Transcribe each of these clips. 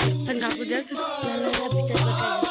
पण काकू द्या मला पिक्चर बघायला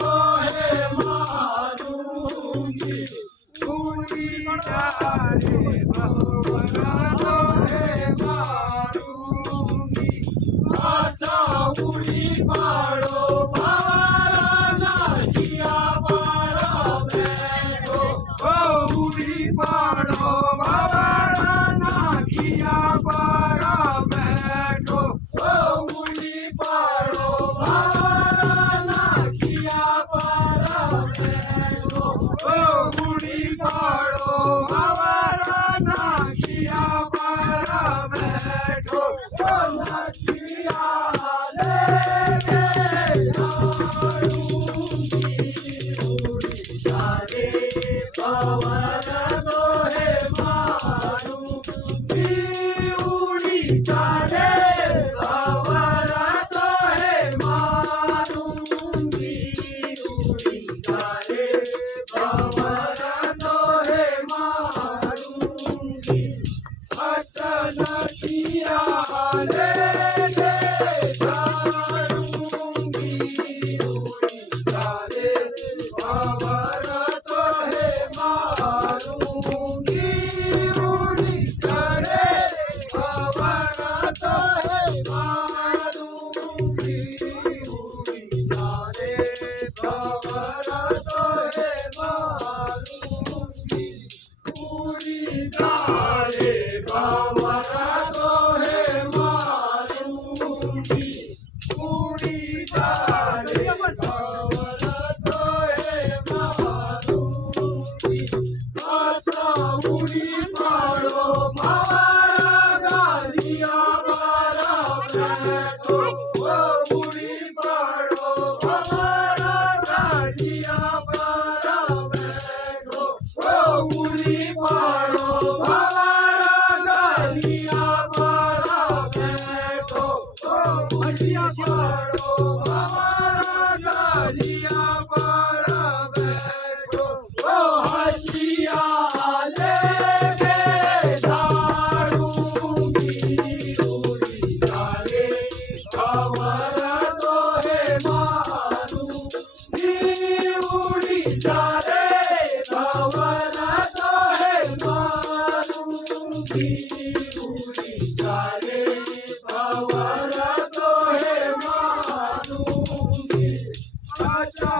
तो है मारूंगी उड़ी जाए भंवरा तो है मारूंगी अच्छा उड़ी पाड़ो भंवरा नाचिया पारा बैठो ओ उड़ी पाड़ो भंवरा नाचिया पारा बैठो ओ उड़ी पाड़ो भंवरा नाचिया पारा बैठो ओ उड़ी पाड़ो भंवरा नाचिया पारा बैठो ओ नाचिया ले जाए भंवरा तो है मारूंगी उड़ी जाए भंवरा तो है मारूंगी उड़ी जाए भंवरा तो है मारूंगी नचिया ले जाऊंगी उड़ी जाए भंवरा तो है मारूंगी उड़ी जाए भंवरा तो है मारूंगी उड़ी जाए भंवरा तो है मारूंगी उड़ी जाए भंवरा तो है मारूंगी उड़ी जाए भंवरा तो है मारूंगी अच्छा उड़ी पाड़ो भंवरा गालिया पारा बैठो ओ उड़ी पाड़ो भंवरा गालिया पारा बैठो ओ उड़ी पाड़ो भंवरा गालिया पारा बैठो ओ उड़ी पाड़ो भंवरा गालिया पारा बैठो ओ हसिया ले झाड़ूंगी उड़ी जाए भंवरा तो है मारूंगी उड़ी जाए भंवरा तो है मारूंगी उड़ी जाए भंवरा तो है मारूंगी अच्छा